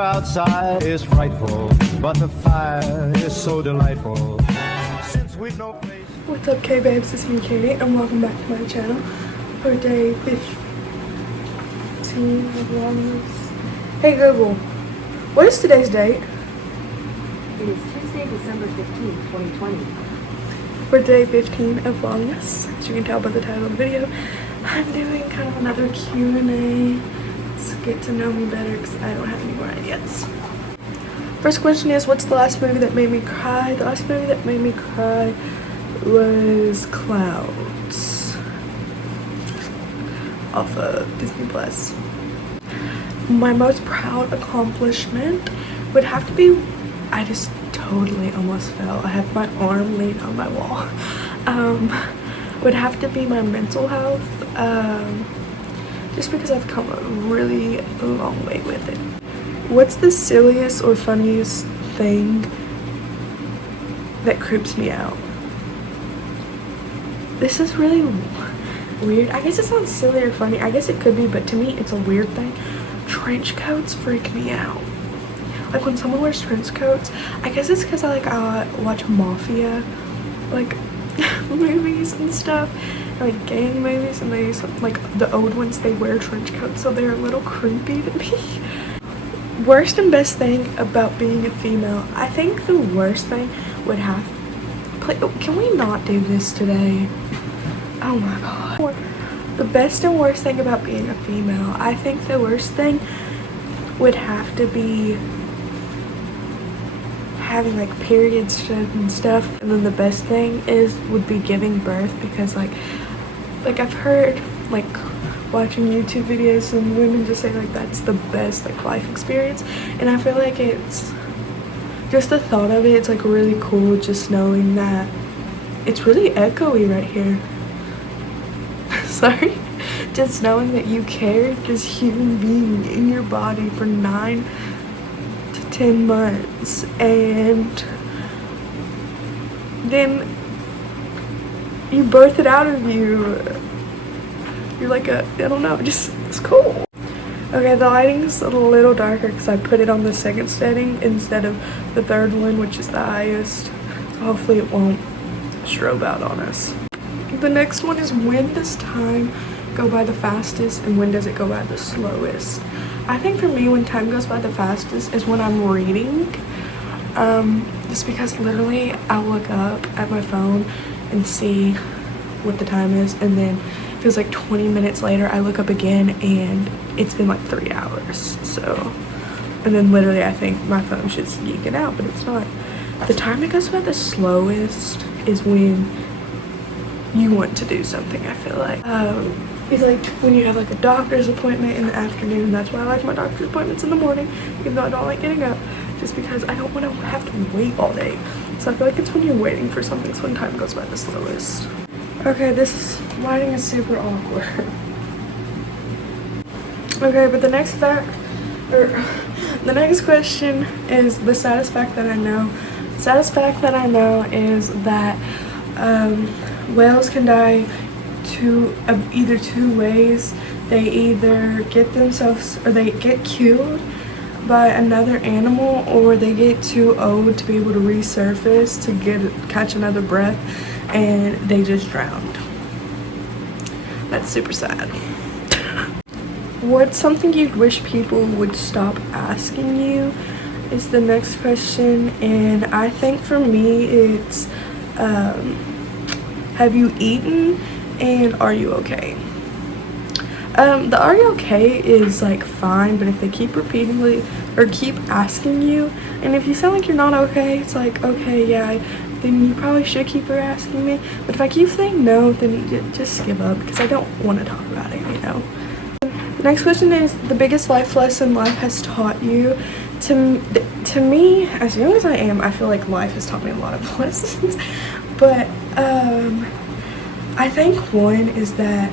outside is frightful, but the fire is so delightful. Since we've no place. What's up, K-Babes? It's me, Katie, and welcome back to my channel for day 15 of vlogmas. Hey Google, what is today's date? It is Tuesday, December 15th, 2020. For day 15 of vlogmas. As you can tell by the title of the video, I'm doing kind of another Q&A. Let's get to know me better because I don't have any more ideas. First question is, what's the last movie that made me cry? The last movie that made me cry was Clouds off of Disney Plus. My most proud accomplishment would have to be, I just totally almost fell. I have my arm leaned on my wall. Would have to be my mental health. Just because I've come a really long way with it. What's the silliest or funniest thing that creeps me out? This is really weird. I guess it sounds silly or funny. I guess it could be, but to me it's a weird thing. Trench coats freak me out. Like when someone wears trench coats, I guess it's because I watch mafia like movies and stuff, like gang movies, and they like the old ones, they wear trench coats, so they're a little creepy to me. Worst and best thing about being a female. I think the worst thing would have can we not do this today? Oh my god. The best and worst thing about being a female, I think the worst thing would have to be having like periods and stuff, and then the best thing would be giving birth, because like I've heard like watching YouTube videos and women just say like that's the best like life experience, and I feel like it's just the thought of it's like really cool, just knowing that it's really echoey right here. Sorry. Just knowing that you carried this human being in your body for 9 to 10 months, and then you birth it out of you. You're like I don't know, just it's cool. Okay, the lighting's a little darker because I put it on the second setting instead of the third one, which is the highest. So hopefully it won't strobe out on us. The next one is, when does time go by the fastest and when does it go by the slowest? I think for me, when time goes by the fastest is when I'm reading. Just because literally I'll look up at my phone and see what the time is, and then it feels like 20 minutes later I look up again and it's been like 3 hours. So, and then literally I think my phone's just geeking out, but it's not. The time it goes by the slowest is when you want to do something, I feel like. It's like when you have like a doctor's appointment in the afternoon. That's why I like my doctor's appointments in the morning, even though I don't like getting up, just because I don't want to have to wait all day. So I feel like it's when you're waiting for something, so when time goes by the slowest. Okay, this lighting is super awkward. Okay, but the next question is the saddest fact that I know. The saddest fact that I know is that whales can die either two ways. They either get themselves, or they get killed by another animal, or they get too old to be able to resurface to catch another breath, and they just drowned. That's super sad. What's something you'd wish people would stop asking you is the next question, and I think for me it's have you eaten and are you okay? The are you okay is like fine, but if they keep repeatedly or keep asking you, and if you sound like you're not okay, it's like, okay, yeah, then you probably should keep asking me. But if I keep saying no, then just give up, because I don't want to talk about it, you know. The next question is, the biggest life lesson life has taught you. To me, as young as I am, I feel like life has taught me a lot of lessons, but I think one is that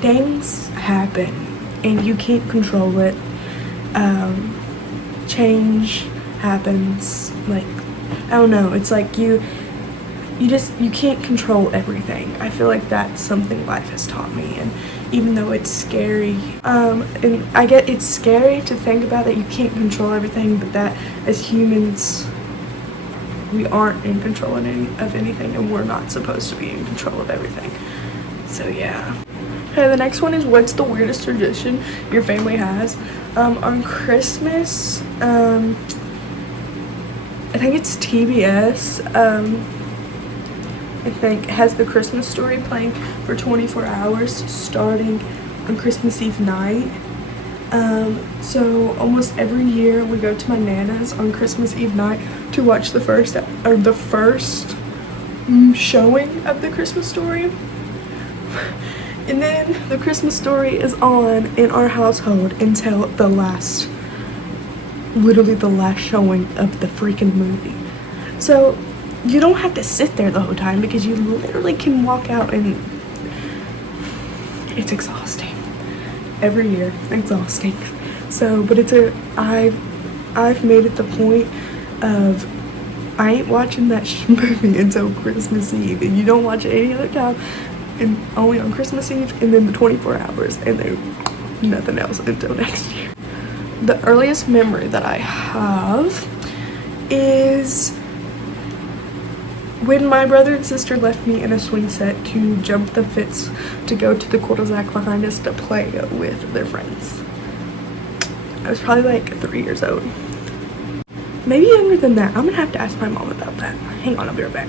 things happen and you can't control it. Change happens, like, I don't know, it's like you can't control everything. I feel like that's something life has taught me, and even though it's scary. And I get it's scary to think about that you can't control everything, but that as humans, we aren't in control of anything, and we're not supposed to be in control of everything. So yeah. Okay, the next one is, what's the weirdest tradition your family has? On Christmas, I think it's TBS. I think has the Christmas Story playing for 24 hours starting on Christmas Eve night. So almost every year we go to my Nana's on Christmas Eve night to watch the first showing of the Christmas Story. And then the Christmas Story is on in our household until literally the last showing of the freaking movie. So you don't have to sit there the whole time because you literally can walk out, and it's exhausting. Every year, exhausting. So, but I've made it the point of I ain't watching that movie until Christmas Eve, and you don't watch it any other time, and only on Christmas Eve, and then the 24 hours, and then nothing else until next year. The earliest memory that I have is when my brother and sister left me in a swing set to jump the fence to go to the cul-de-sac behind us to play with their friends. I was probably like 3 years old. Maybe younger than that. I'm gonna have to ask my mom about that. Hang on, I'll be right back.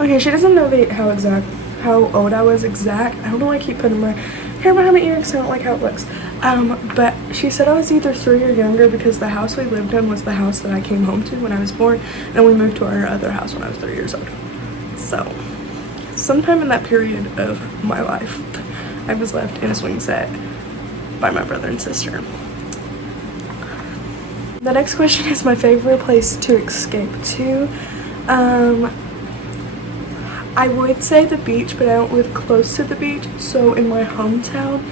Okay, she doesn't know how old I was exact. I don't know why I keep putting my hair behind my ears, so I don't like how it looks. But she said I was either 3 or younger because the house we lived in was the house that I came home to when I was born, and we moved to our other house when I was 3 years old. So, sometime in that period of my life, I was left in a swing set by my brother and sister. The next question is my favorite place to escape to. I would say the beach, but I don't live close to the beach, so in my hometown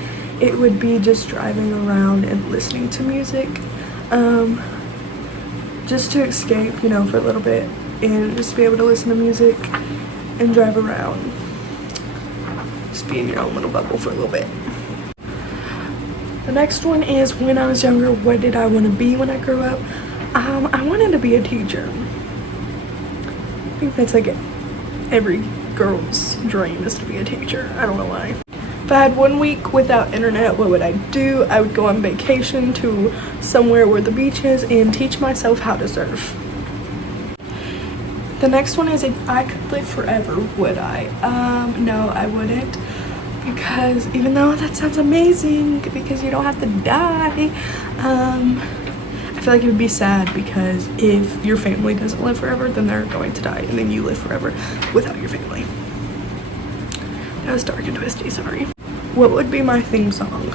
it would be just driving around and listening to music, just to escape, you know, for a little bit, and just be able to listen to music and drive around, just be in your own little bubble for a little bit. The next one is, when I was younger, what did I want to be when I grew up? I wanted to be a teacher. I think that's like every girl's dream, is to be a teacher. I don't know why. If I had 1 week without internet, what would I do? I would go on vacation to somewhere where the beach is and teach myself how to surf. The next one is, if I could live forever, would I? No, I wouldn't. Because even though that sounds amazing, because you don't have to die, I feel like it would be sad, because if your family doesn't live forever, then they're going to die, and then you live forever without your family. That was dark and twisty, sorry. What would be my theme song?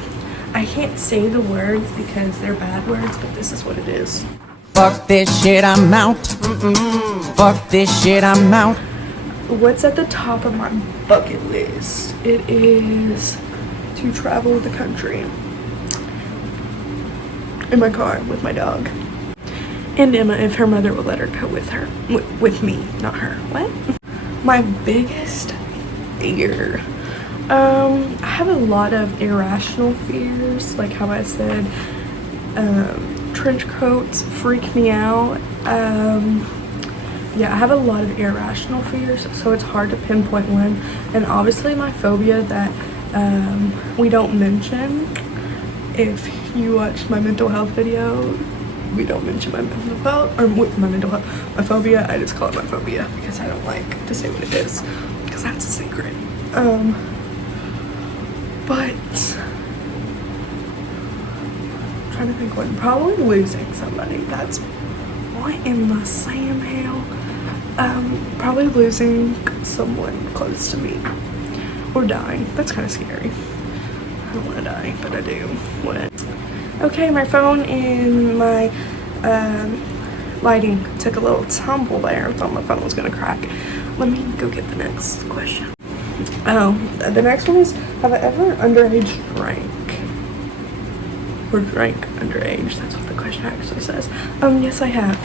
I can't say the words because they're bad words, but this is what it is. Fuck this shit, I'm out. Fuck this shit, I'm out. What's at the top of my bucket list? It is to travel the country in my car with my dog. And Emma, if her mother will let her go with her. With me, not her. What? My biggest fear. I have a lot of irrational fears, like how I said, trench coats freak me out. Yeah, I have a lot of irrational fears, so it's hard to pinpoint one. And obviously my phobia that we don't mention. If you watch my mental health video, we don't mention my mental health, or my mental health, my phobia. I just call it my phobia because I don't like to say what it is, because that's a secret. But I'm trying to think one. Probably losing somebody. That's what in the same hell. Probably losing someone close to me, or dying. That's kind of scary. I don't want to die, but I do. What? Okay, my phone and my lighting took a little tumble there. I thought my phone was gonna crack. Let me go get the next question. Oh, the next one is, have I ever underage drank? Or drank underage? That's what the question actually says. Yes, I have.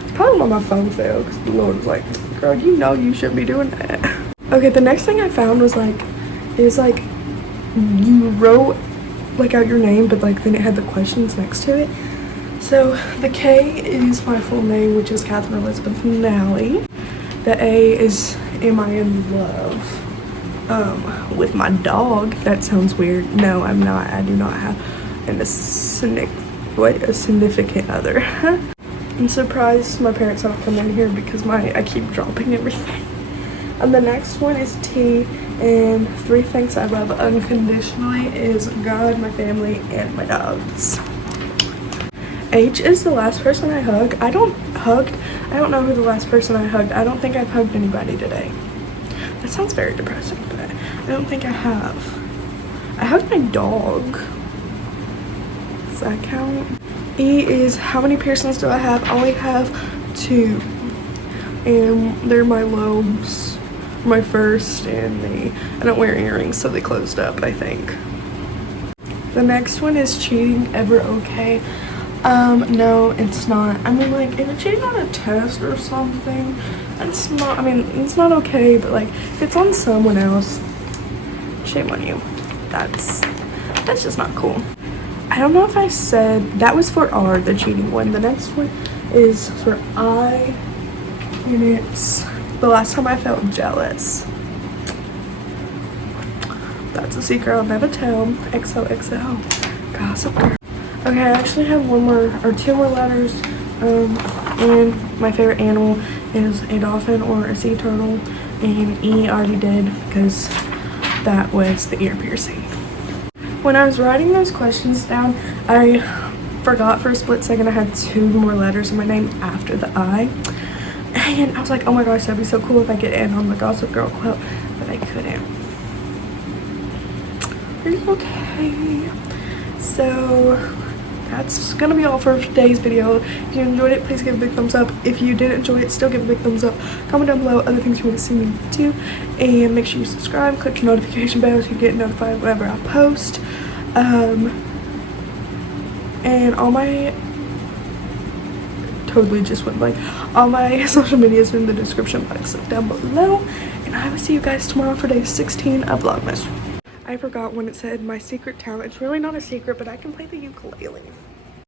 It's probably why my phone failed, because the Lord was like, girl, you know you shouldn't be doing that. Okay, the next thing I found was like is like you wrote like out your name, but like then it had the questions next to it. So the K is my full name, which is Catherine Elizabeth Nalley. The A is, am I in love with my dog? That sounds weird. No, I'm not. I do not have a significant other. I'm surprised my parents haven't come in here because I keep dropping everything. And the next one is T, and 3 things I love unconditionally is God, my family, and my dogs. H is the last person I hug. I don't know who the last person I hugged. I don't think I've hugged anybody today. That sounds very depressing, but I don't think I have. I hugged my dog. Does that count? E is how many piercings do I have? I only have 2. And they're my lobes. My first, and I don't wear earrings, so they closed up, I think. The next one is cheating ever okay? No, it's not. I mean, like, if you're cheating on a test or something, it's not, I mean, it's not okay, but like, if it's on someone else, shame on you. That's just not cool. I don't know if I said, that was for R, the cheating one. The next one is for I, and it's the last time I felt jealous. That's a secret I'll never tell. XOXO. Gossip girl. Okay, I actually have 2 more letters. And my favorite animal is a dolphin or a sea turtle. And E I already did because that was the ear piercing. When I was writing those questions down, I forgot for a split second I had 2 more letters in my name after the I. And I was like, oh my gosh, that'd be so cool if I could end on the Gossip Girl quote, but I couldn't. It's okay. So that's gonna be all for today's video. If you enjoyed it, please give a big thumbs up. If you didn't enjoy it, still give a big thumbs up. Comment down below other things you want to see me do, and make sure you subscribe, click the notification bell so you get notified whenever I post. And all my totally just went blank. All my social medias are in the description box down below, and I will see you guys tomorrow for day 16 of Vlogmas. I forgot when it said my secret talent. It's really not a secret, but I can play the ukulele.